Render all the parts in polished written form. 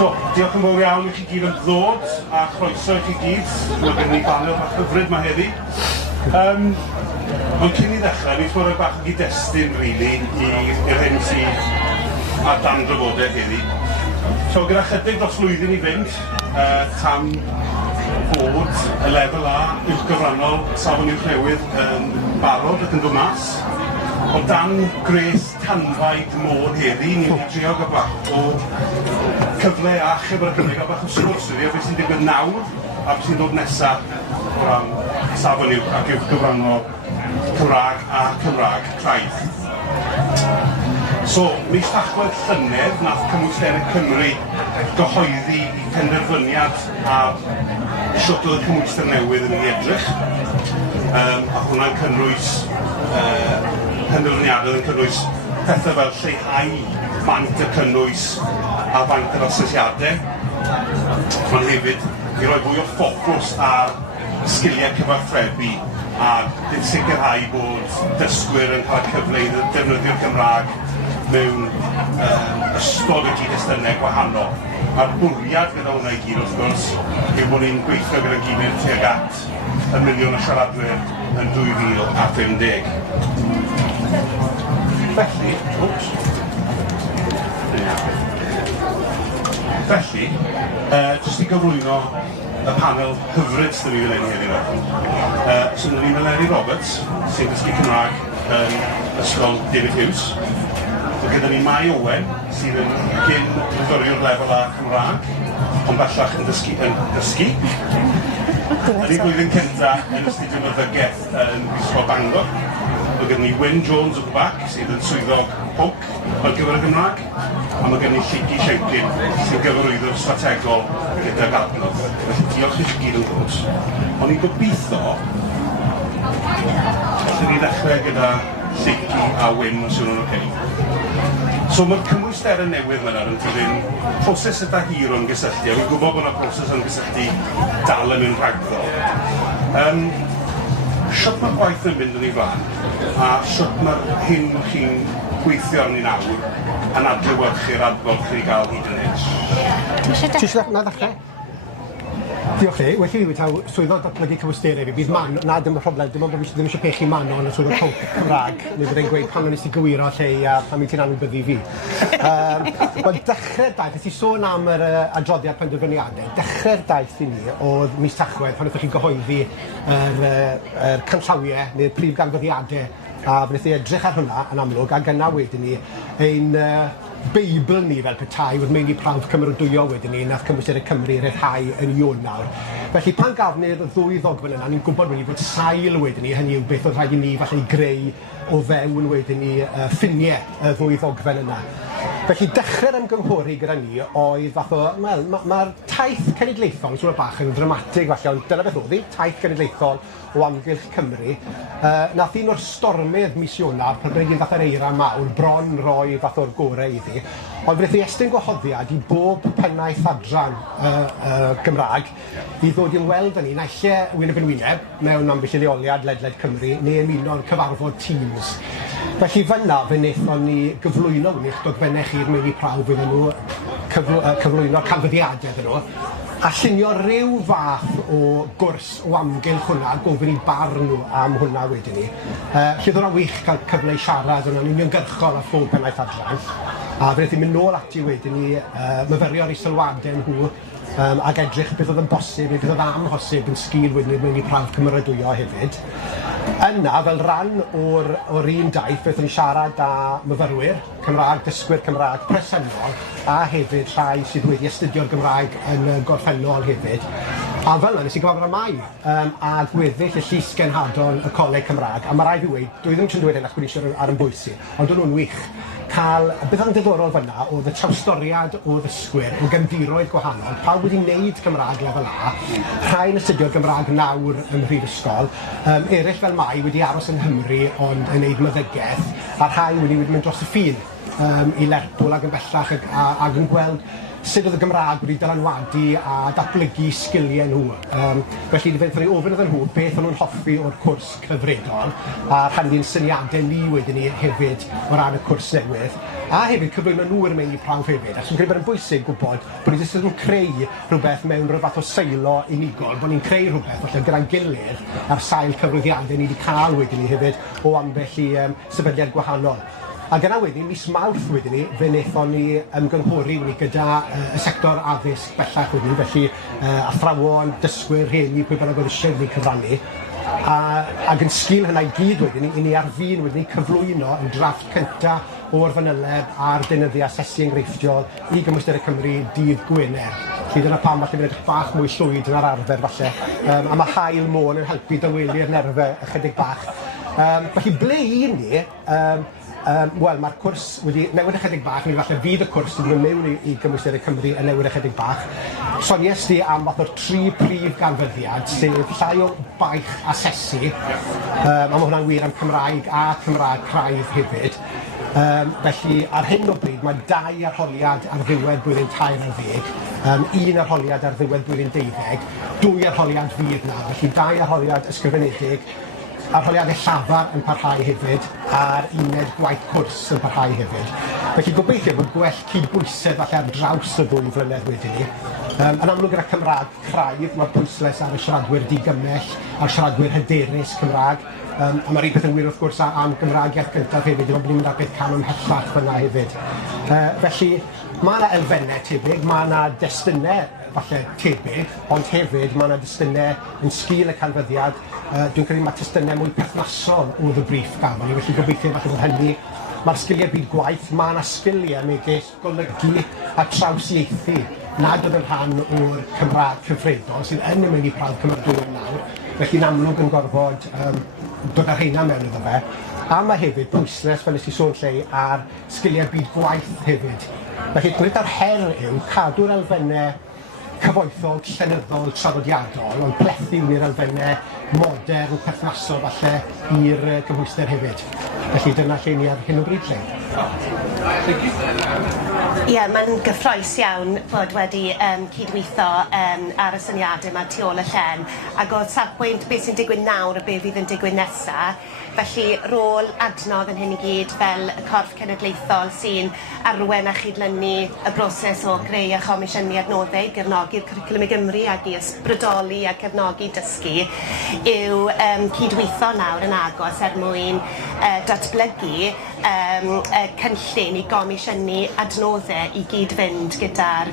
So, diolch yn fawr iawn i chi gyd yn ddod a chroeso i chi gyd. Mae gen i banel bach hyfryd mae heddi. Ond cyn i ddechrau, ni'n ffordd bach o gyd-destun, rili, i'r hyn sydd ar dan drafodaeth heddi. So, gyda chydig dros flwyddyn i fynd, tam bod y lefel A uwch gyfrannol Safon Uwch newydd yn barod ac yn dod mas. O dan gres tanfaid môr heddi, ni'n wedi trio gael bach o cyfle a chyfer Cymraeg, gael bach o sgwrs iddi, o beth sy'n digwydd nawr, a beth sy'n dod nesaf o ran Safon Uwch ac uwch gyfrannol Cymraeg a Cymraeg Craidd. So, mis Tachwedd llynedd, nath Cymwysterau Cymru gyhoeddi i penderfyniad ar siwt oedd y cymwyster newydd yn ei edrych. A hwnna'n cynnwys penderfyniadau yn cynnwys pethau fel lleihau faint y cynnwys a faint yr asesiadau. Ond hefyd, i roi fwy o ffocws ar sgiliau cyfarthrebu a sicrhau bod dysgwyr yn cael cyfle i defnyddio'r Gymraeg mewn ystod y gyd-destynau gwahanol. A'r bwriad gyda hwnna i gyd, wrth gwrs, yw bod ni'n gweithio gyda'n gilydd tuag at 1 miliwn o siaradwyr yn 2050. Felly, jyst i gyflwyno y panel hyfryd sydd ni'n eleni heddiw. So, yna ni Meleri Roberts, sy'n dysgu Cymraeg yn Ysgol David Hughes. Gyda ni Mai Owen, sydd yn gyn-myfyrwraig lefel A Cymraeg, ond bellach yn dysgu. Yn ei blwyddyn cyntaf yn astudio meddygaeth yn Ysgol Bangor. Mae gen ni Wyn Jones o CBAC, sydd yn swyddog pwnc ar gyfer y Gymraeg. A mae gen ni Lleucu Siencyn, sy'n gyfarwyddwr strategol gyda Adnodd. Felly diolch i chi gyd yn dod. Ond i'n gobeithio, allwn ni ddechrau gyda Lleucu a Wyn os yw'n oce. So mae'r cymwysterau newydd yna yn dilyn proses eitha hir o'n gysylltu, a fi'n gwybod bod yna proses o'n gysylltu dal yn rhagddol. Sut mae'r gwaith yn mynd yn ei flaen, a sut mae'r hyn chi'n gweithio arni nawr yn adlewyrchu'r adborth chi'n gael hyd yn hyn? Ti eisiau na ddechrau? Diolch chi. Well i taw swyddog datblygu cymwysterau fi. Bydd man, na dim y problem, dim ond bod fi ddim eisiau pechu mano yn y swyddog pwnc Cymraeg, neu byddai'n gweud pan o'n i gywiro lle a pan mi'n ti'n anwybyddu fi. Wel, dechrau'r daith, nes i sôn am yr adroddiad penderfyniadau. Dechrau'r daith i ni oedd mis Tachwedd, pan ydych chi'n gyhoeddi yr canllawiau neu'r prif ganfyddiadau, a wnaeth i edrych ar hwnna yn amlwg, a gyna wedyn ni ein Beibl ni fel petai oedd meini prawf cymeradwyo wedyn ni nath Cymwysterau Cymru rhyddhau yn Ionawr. Felly pan gafnir y ddwy ddogfen yna, ni'n gwybod wedi bod sail wedyn ni, hynny yw beth oedd rhaid i ni falle i greu o fewn wedyn ni ffiniau y ddwy ddogfen yna. Felly dechrau'r ymgynghori gyda ni oedd fath o, mae'r taith cenedlaethol yn sôn bach yn dramatig falle, ond dyna beth oedd hi, taith cenedlaethol o amgylch Cymru. Nath un o'r stormydd mis Ionawr, pan bryd i'n fath o'r eira mawr, bron roi fath o'r gorau iddi. Ond wnaeth i estyn gwahoddiad i bob pennaeth adran Gymraeg i ddod i'n weld yn ni, naill wyneb yn wyneb, mewn ambell i leoliad ledled Cymru, neu ymuno'n cyfarfod Teams. Felly fyna fe wnaethon ni gyflwyno wneud dogfennau chi'r meini prawf iddyn nhw, cyflwyno canfyddiadau iddyn nhw, a llunio ryw fath o gwrs o amgylch hwnna, gofyn i barn nhw am hwnna wedyn ni. Lle ddod o'n wych cael cyfle i siarad hwnna'n uniongyrchol a phob pennaeth adran. A fe wnaeth i mynd nôl ati wedyn ni myfyrio'r i sylwadau nhw ac edrych beth oedd yn bosib, beth oedd amhosib yn sgil wedyn ni mewn i prawf cymeradwyo hefyd. Yna, fel rhan o'r un daith, beth o'n i siarad â myfyrwyr Cymraeg, dysgwyr Cymraeg presennol, a hefyd rhai sydd wedi astudio'r Gymraeg yn gorffennol hefyd. A fel yna, nes i gyfafra Mai a gweddill y llys genhadol y Coleg Cymraeg. A mae rai fi wedi, dwi ddim yn dweud hyn ac wedi eisiau ar yn bwysi, ond o'n nhw'n wych. Beth oedd yn diddorol fyna oedd y trawstoriad o ddysgwyr o gefndiroedd gwahanol, pawb wedi wneud Cymraeg lefel A, rhai'n astudio'r Gymraeg nawr yn Mhrifysgol, eraill fel Mai wedi aros yn Nghymru ond yn wneud meddygaeth, a rhai wedi mynd dros y ffin i Lerpwl ac yn bellach ac yn gweld sut oedd y Gymraeg wedi dylanwadu a datblygu sgiliau nhw. Felly, fe wnaethon ni ofyn iddyn nhw beth o'n nhw'n hoffi o'r cwrs cyfredol, a rhannu'n syniadau ni wedyn ni hefyd o ran y cwrs newydd. A hefyd cyflwyno nhw yn mewn i prawf hefyd. Achos fi'n credu bod yn bwysig gwybod bod ni jyst yn creu rhywbeth mewn rhyw fath o seilo unigol, bod ni'n creu rhywbeth falle gyda'n gilydd ar sail cyfrifiadau ni wedi cael wedyn ni hefyd o ambell i sefydliad gwahanol. A gyda wedyn, mis Mawrth wedyn ni, fe wnaethon ni ymgynghori wedyn ni gyda y sector addysg bellach wedyn ni, felly athrawon, dysgwyr, rhieni, pwy bynnag oedd eisiau wedi cyfrannu. Ac yn sgil hynna i gyd wedyn ni, i ni ar fin wedyn ni cyflwyno yn drafft cyntaf o'r fanyleb a'r deunyddiau asesu enghreifftiol i Cymwysterau Cymru dydd Gwener. Felly dyna pam falle fydd edrych bach mwy llwyd yn yr arfer falle. A mae haul môr yn helpu dywelu'r nerfau ychydig bach. Felly ble i ni, wel, mae'r cwrs wedi newid ychydig bach, neu falle fydd y cwrs wedi mynd mewn i Cymwysterau Cymru yn newid ychydig bach. Sonies di am fath o'r 3 prif ganfyddiad, sef llai o baich asesu, a mae hwnna'n wir am Cymraeg a Cymraeg Craidd hefyd. Felly, ar hyn o bryd, mae 2 arholiad ar ddiwedd blwyddyn 2010, 1 arholiad ar ddiwedd blwyddyn 2012, 2 arholiad fydd na, felly 2 arholiad ysgrifenedig, arholiadau llafar yn parhau hefyd, a'r uned gwaith cwrs yn parhau hefyd. Felly gobeithio bod gwell cydbwysedd falle ar draws y 2 flynedd wedyn ni. Yn amlwg gyda Cymraeg Craidd, mae pwysles ar y siaradwyr digymell, a'r siaradwyr hyderus Cymraeg, a mae'r un peth yn wir wrth gwrs am Gymraeg Iaith gyntaf hefyd, dwi'n bod ni'n mynd ar beth cam ymhellach fyna hefyd. Felly, mae yna elfennau tebyg, mae yna destunau falle tebyg, ond hefyd mae yna destunau yn sgil y canfyddiad. Dwi'n credu mae testunau mwy perthnasol oedd y briff gafon ni, felly gobeithio falle bod hynny. Mae'r sgiliau byd gwaith, mae yna sgiliau megis golygu a trawsieithu nad oedd yn rhan o'r Cymraeg cyfredol sydd yn ymwneud i prawf Cymraeg 2009. Felly'n amlwg yn gorfod dod ar heina mewn iddo fe. A mae hefyd bwysles, fel nes i sôn lle, ar sgiliau byd gwaith hefyd. Felly, gwneud ar her yw cadw'r elfennau cyfoethol, llenyddol, traddodiadol, ond plethu wneud elfennau modern, perthnasol falle i'r cymwyster hefyd. Felly dyna lle ni ar hyn o bryd lle. Ie, mae'n gyffroes iawn bod wedi cydweithio ar y syniadau yma tu ôl y llen, ac o safbwynt beth sy'n digwydd nawr a beth fydd yn digwydd nesaf. Felly, rôl Adnodd yn hyn i gyd fel y corff cenedlaethol sy'n arwen a chydlynu y broses o greu a chomisiynu adnoddau, gefnogi'r cwricwlwm i Gymru ac i ysbrydoli a cefnogi dysgu, yw cydweithio nawr yn agos mwyn datblygu cynllun i gomisiynu adnoddau i gyd-fynd gyda'r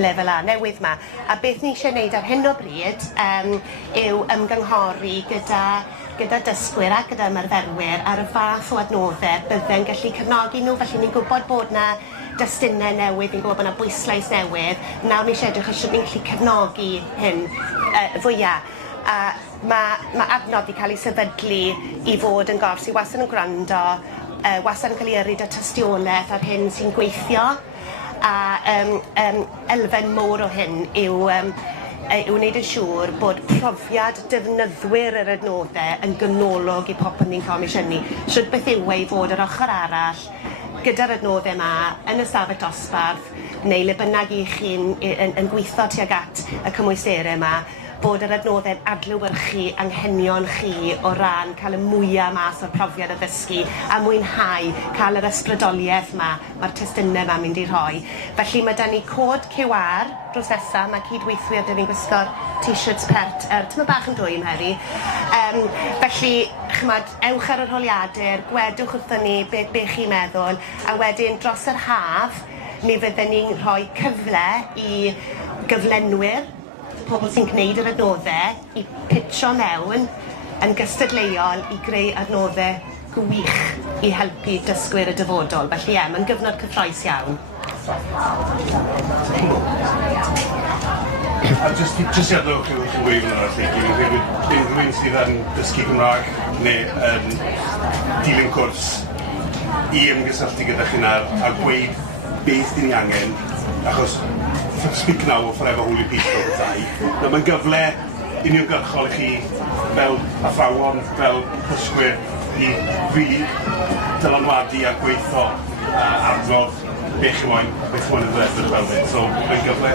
lefel A newydd yma. A beth ni eisiau gwneud ar hyn o bryd yw ymgynghori gyda dysgwyr a gyda myfyrwyr ar y fath o adnoddau bydde'n gallu cefnogi nhw. Felly ni'n gwybod bod yna destunau newydd, ni'n gwybod bod yna bwyslais newydd. Nawr ni eisiau edrych os ni'n gallu cefnogi hyn fwyaf. A mae Adnodd wedi cael ei sefydlu i fod yn gorff sy'n wastad yn gwrando, wastad yn cael ei yrru â tystiolaeth ar hyn sy'n gweithio. A elfen mowr o hyn yw wneud yn siŵr bod profiad defnyddwyr yr adnoddau yn gynolog i popeth ni'n comisiynu. Shwd beth yw ei fod yr ochr arall gyda'r adnoddau yma yn y stafell dosbarth, neu le bynnag i chi'n yn gweithio tuag at y cymwysterau yma, bod yr adnoddau'n adlewyrchu anghenion chi o ran cael y mwyaf mas o'r profiad o ddysgu a mwynhau cael yr ysbrydoliaeth yma mae'r testunau yma'n mynd i rhoi. Felly mae da ni cod QR dros nesaf, mae cydweithwyr da ni'n gwisgo'r t-shirts pert, tyma bach yn dwy Meri. Felly, chymod, ewch ar yr holiadur, gwedwch wrthyn ni be chi'n meddwl, a wedyn dros yr haf, mi fydden ni'n rhoi cyfle i gyflenwyr, pobl sy'n gwneud yr adnoddau, i pitcho mewn yn gystadleuol i greu adnoddau gwych i helpu dysgwyr y dyfodol. Felly mae'n gyfnod cyffroes iawn. A jyst i adlewch chi wrth y weifn arall lle, dwi'n credu unrhyw sydd yn dysgu Cymraeg neu yn dilyn cwrs i ymgysylltu gyda chi nawr a gweud beth dyn ni angen, achos speak now or forever holy people ddau. Mae'n gyfle uniongyrchol i chi fel athrawon, fel dysgwyr, i fi dylanwadu a gweithio adnodd beth chi moyn yn ddweud fel fi. So, mae'n gyfle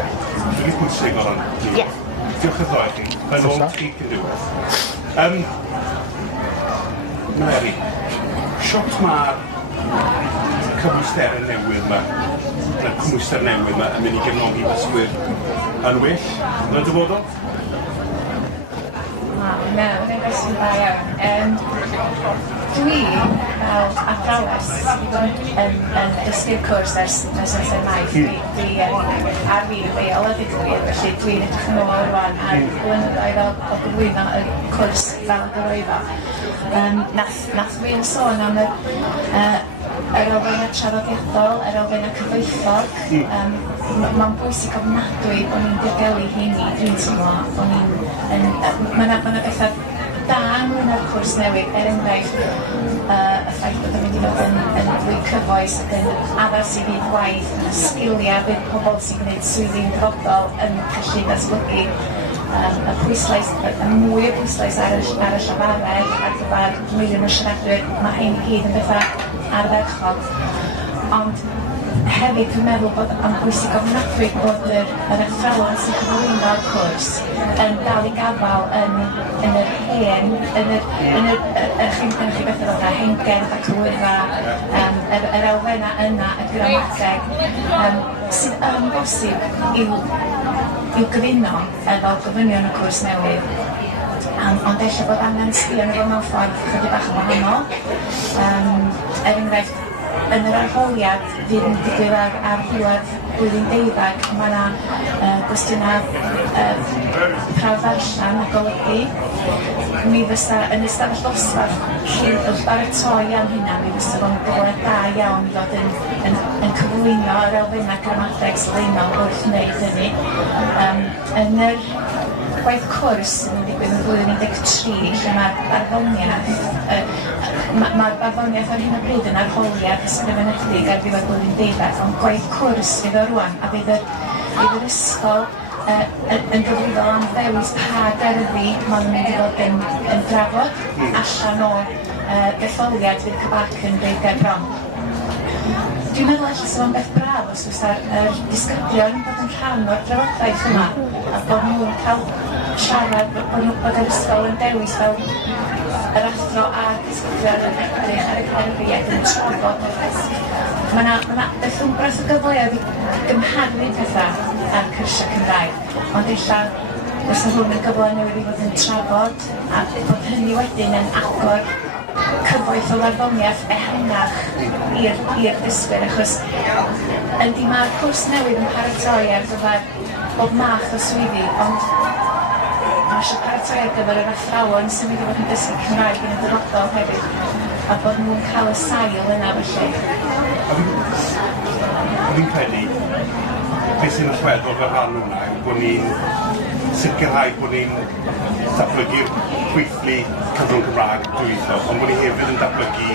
rili pwysig o ran. Diolch yn fawr chi. Mae'n ôl chi cyn diwedd. Meleri, siwt mae'r cymwysterau newydd yma, y cymwyster newydd yma yn mynd i gefnogi dysgwyr yn well yn y dyfodol? Mae'n gwestiwn da iawn. Dwi, fel athrawes, yn dysgu'r cwrs ers yr maith. Dwi ar fi yn leol o ddigwydd, felly dwi'n edrych yn ôl rwan ar blynyddoedd o gyflwyno y cwrs fel y gyroeddo. Nath Wyn sôn am yr elfennau traddodiadol, yr elfennau cyfoethog. Mae'n bwysig ofnadwy bod ni'n diogelu heini, dwi'n teimlo, bod ni'n... Mae yna bethau da ynglyn â'r cwrs newydd, enghraifft y ffaith bod yn mynd i fod yn fwy cyfoes ac yn addas i fydd waith, y sgiliau bydd pobl sy'n gwneud swyddi'n dyfodol yn gallu datblygu y pwyslais, y mwy o pwyslais ar y llafareg ar gyfer miliwn o siaradwyr. Mae hyn i gyd yn bethau ardderchog. Ond hefyd dwi'n meddwl bod yn bwysig ofnadwy bod yr athrawon sy'n cyflwyno'r cwrs yn dal i gafal yn yr hen, yn chi beth oedd yna, hengen a cywyrfa, yr elfennau yna, y gramadeg, sydd yn bosib i'w gyfuno efo gofynion y cwrs newydd. Ond eich bod angen sbio yn efo mewn ffordd chydig bach yn wahanol. Enghraifft, yn yr arholiad fydd yn digwydd ar ddiwedd blwyddyn 12, mae yna gwestiynau prawf ddarllen a golygu. Mi fysa yn ystafell dosbarth lle baratoi am hynna, mi fysa fo'n gyfle da iawn i fod yn cyflwyno yr elfennau gramadeg sylfaenol wrth wneud hynny. Yn yr gwaith cwrs yn digwydd yn blwyddyn 13, lle mae'r barddoniaeth ar hyn o bryd yn arholiad ysgrifenedig ar ddiwedd blwyddyn 12, ond gwaith cwrs fydd o rwan, a bydd yr ysgol yn gyfrifol am ddewis pa gerddi maen nhw'n mynd i fod yn drafod allan o detholiad fydd CBAC yn dweud ger bron. Dwi'n meddwl eich sy'n o'n beth braf os oes yr disgyblion yn bod yn rhan o'r drafodaeth yma a bod nhw'n cael siarad, bod yr ysgol yn dewis fel yr athro a'r disgyblion yn edrych ar y gerddi ac yn trafod y ffesg. Mae yna beth yn bras o gyfleoedd i gymharu pethau ar cyrsiau Cymraeg, ond illa fysa hwn yn gyfle newydd i fod yn trafod a bod hynny wedyn yn agor cyfoeth o farddoniaeth ehangach i'r dysgwyr, achos yndi mae'r cwrs newydd yn paratoi ar gyfer bob math o swyddi, ond mae eisiau paratoi ar gyfer yr athrawon sy'n mynd i fod yn dysgu Cymraeg yn y dyfodol hefyd, a bod nhw'n cael y sail yna felly. Fi'n credu, beth sy'n allweddol fel rhan hwnna yw bod ni'n sicrhau bod ni'n datblygu'r gweithlu cyfrwng Cymraeg dwyieithog, ond bod ni hefyd yn datblygu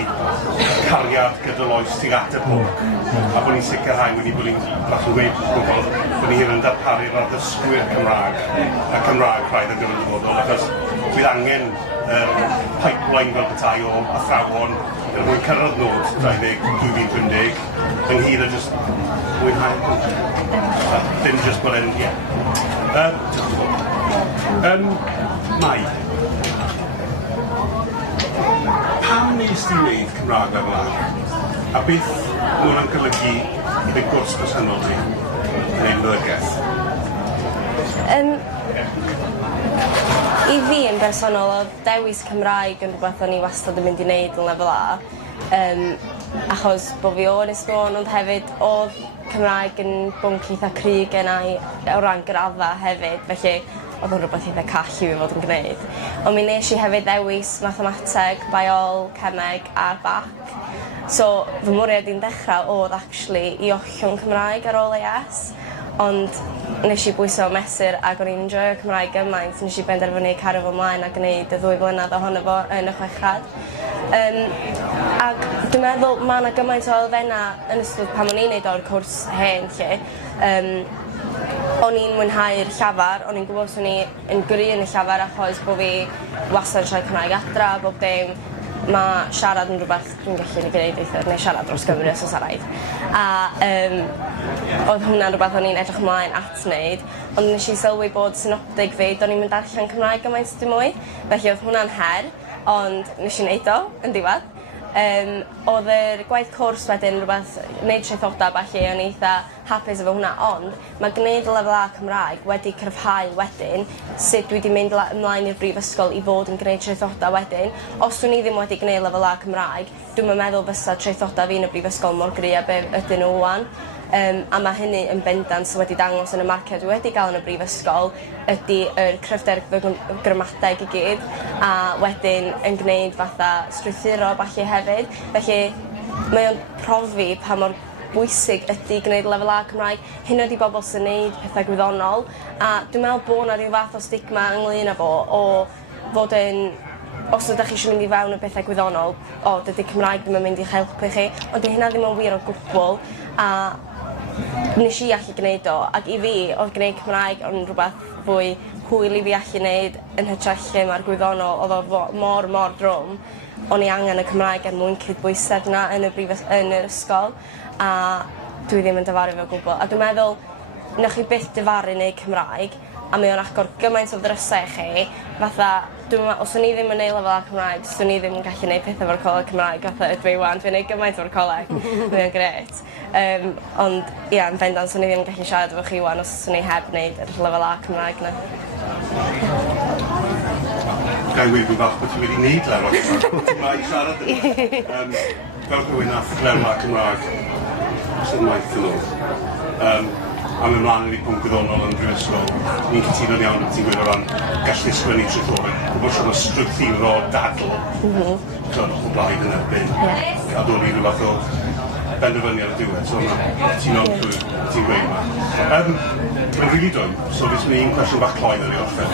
cariad gyda loes tuag at y bwc, a bod ni'n sicrhau bod ni'n bod ni hefyd yn darparu'r addysgwyr Cymraeg a Cymraeg Craidd ar gyfer y dyfodol, achos bydd angen pipeline fel petai o athrawon er mwyn cyrraedd nod 2050 ynghyd â jyst mwynhau. Dim jyst bod e'n, Mai, pam nes ti wneud Cymraeg ar Wlad? A beth mwyn yn golygu i dy gwrs presennol ti yn ein lygaeth? I fi yn bersonol, o dewis Cymraeg yn rhywbeth o'n i wastad yn mynd i wneud yn lefel A, achos bod fi o'n ysgol, ond hefyd oedd Cymraeg yn bwnc eitha cryf genna i o ran graddfa hefyd, felly oedd o'n rhywbeth eitha call i fi fod yn gwneud. Ond mi nes i hefyd ddewis mathemateg, biol, cemeg a'r BAC. So fy mwriad i'n dechrau oedd actually i ollwng Cymraeg ar ôl ES, ond nes i bwyso mesur ac o'n i'n enjoyo Cymraeg gymaint, nes i benderfynu cario fo ymlaen a gwneud y 2 blynedd ohono fo yn y chweched. Ac dwi'n meddwl mae yna gymaint o elfennau yn ystod pan o'n i'n neud o'r cwrs hen lle. O'n i'n mwynhau'r llafar, o'n i'n gwybod os o'n i'n gyrru yn y llafar achos bod fi wastad yn siarad Cymraeg adra, bob dim. mae siarad yn rhywbeth dwi'n gallu ni gwneud eithaf, neu siarad dros Gymru os oes araith. A oedd hwnna'n rhywbeth o'n i'n edrych ymlaen at wneud, ond nes i sylwi bod synoptig fi, do'n i'n mynd darllen Cymraeg gymaint dim mwy, felly oedd hwnna'n her, ond nes i wneud o yn diwedd. Oedd yr gwaith cwrs wedyn rhywbeth, wneud traethodau felly o'n eitha hapus efo hwnna, ond mae gwneud y lefel A Cymraeg wedi cryfhau wedyn sut dwi wedi mynd ymlaen i'r brifysgol i fod yn gwneud traethodau wedyn. Os dwi'n i ddim wedi gwneud lefel A Cymraeg, dwi'n meddwl fysa traethodau fi yn y brifysgol mor gry a be ydyn nhw wan. A mae hynny yn bendant wedi dangos yn y marciau dwi wedi gael yn y brifysgol ydy yr cryfder gramadeg i gyd a wedyn yn gwneud fatha strwythuro falle hefyd. Felly mae o'n profi pa mor bwysig ydy gwneud lefel A Cymraeg. Hyn ydy bobl sy'n gwneud pethau gwyddonol a dwi'n meddwl bod yna rhyw fath o stigma ynglyn â fo o fod yn os ydych chi eisiau mynd i fewn y pethau gwyddonol, dydy Cymraeg ddim yn mynd i'ch helpu chi, ond hynna ddim yn wir o gwbl a nes i allu gwneud o, ac i fi, oedd gwneud Cymraeg yn rhywbeth fwy hwyl i fi allu gwneud yn hytrach lle mae'r gwyddonol, oedd o mor drwm, o'n i angen y Cymraeg er mwyn cydbwysedd yna yn yr ysgol, a dwi ddim yn dyfaru fe o gwbl. A dwi'n meddwl, newch chi byth dyfaru neu Cymraeg, a mae o'n agor gymaint o ddrysau chi, fatha, os o'n i ddim yn neud lefel A Cymraeg, os o'n i ddim yn gallu neud pethau fo'r coleg Cymraeg, fatha ydw i wan, dwi'n neud gymaint o'r coleg, mae'n gret. Ond, ia, yn bendant, os o'n i ddim yn gallu siarad efo chi wan, os o'n i heb wneud yr lefel A Cymraeg na. Gai wyf yn falch bod ti wedi wneud lefel Cymraeg siarad efo. Fel rhywun nath lefel A Cymraeg, sy'n maith yn ôl. A mynd mlaen yn ei pwnc gwyddonol yn brifysgol, ni'n cytuno'n iawn yn ti'n gweud o ran gallu sgwennu traethodau. Bod siwr o strwythuro dadl, o blaid yn erbyn, cadw'n i rhyw fath o benderfynu ar y diwedd. So yna, cytuno'n llwyr ti'n gweud yma. Mae'n rili dwym, so fes mi un cwestiwn bach cloen ar ei orffen.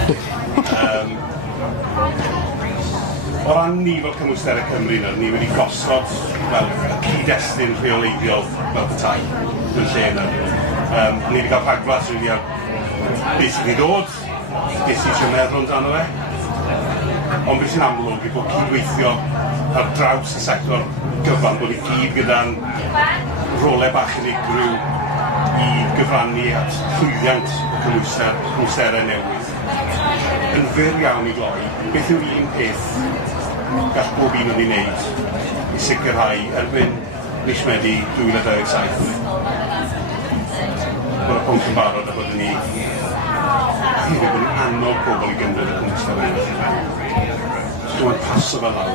O ran ni fel cymwysterau Cymru nawr, ni wedi gosod fel y cyd-destun rheoleiddiol fel petai yn lle yna. Ni wedi cael rhagflas rili ar beth sydd wedi dod, beth sydd eisiau meddwl amdano fe. Ond beth sy'n amlwg yw bod cydweithio ar draws y sector gyfan, bod ni gyd gyda'n rolau bach unigryw i gyfrannu at llwyddiant y cymwysterau newydd. Yn fyr iawn i gloi, beth yw'r un peth gall bob un o'n i wneud i sicrhau erbyn mis Medi 2027 bod y pwnc yn barod a bod ni bod yn annog pobl i gymryd y cymwysterau newydd. Dwi'n paso fel lawr.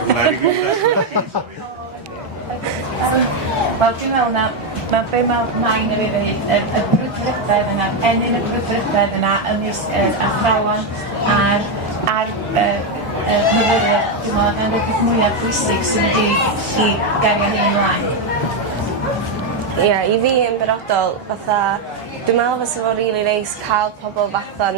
Wel, dwi'n meddwl na, be mae Mai'n y brwdfrydedd yna, enyn y brwdfrydedd yna ymysg athrawon a'r myfyrwyr, dwi'n meddwl yn y peth mwyaf pwysig sy'n wedi i gario hyn ymlaen. Ia, i fi yn benodol, fatha, dwi'n meddwl fysa fo'n rili neis cael pobl fatha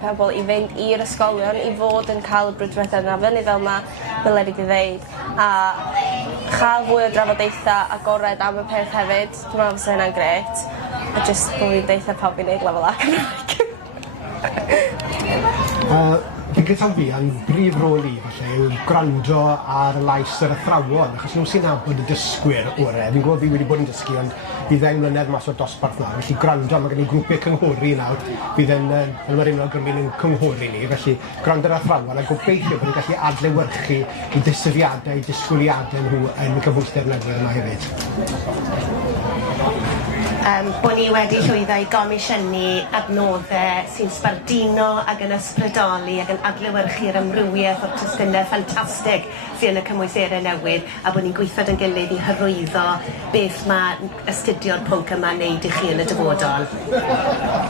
pobl i fynd i'r ysgolion i fod yn cael y brwdfrydedd yna fyny fel mae Meleri wedi dweud a chael fwy o drafodaethau agored am y peth hefyd. Dwi'n meddwl fysa hynna'n gret a jyst bod fi'n deitha pawb i wneud lefel A Cymraeg. Gyda fi yn brif rôl i falle yw gwrando ar lais yr athrawon achos nhw sy'n nabod y dysgwyr orau. Fi'n gwybod fi wedi bod yn dysgu ond bydd e'n mlynedd mas o'r dosbarth nawr. Felly gwrando, mae gen i grwpiau cynghori nawr. Bydd yn Meleri Roberts yn cynghori ni. Felly gwrando ar athrawon a gobeithio bod ni'n gallu adlewyrchu i ddisyddiadau, i disgwyliadau nhw yn y cyfwyster newydd yma hefyd. Bod ni wedi llwyddo i gomisiynu adnoddau sy'n sbardino ac yn ysbrydoli ac yn adlewyrchu'r amrywiaeth o'r testunau ffantastig sy'n yn y cymwysterau newydd a bod ni'n gweithio yn gilydd i hyrwyddo beth mae astudio'r pwnc yma'n neud i chi yn y dyfodol.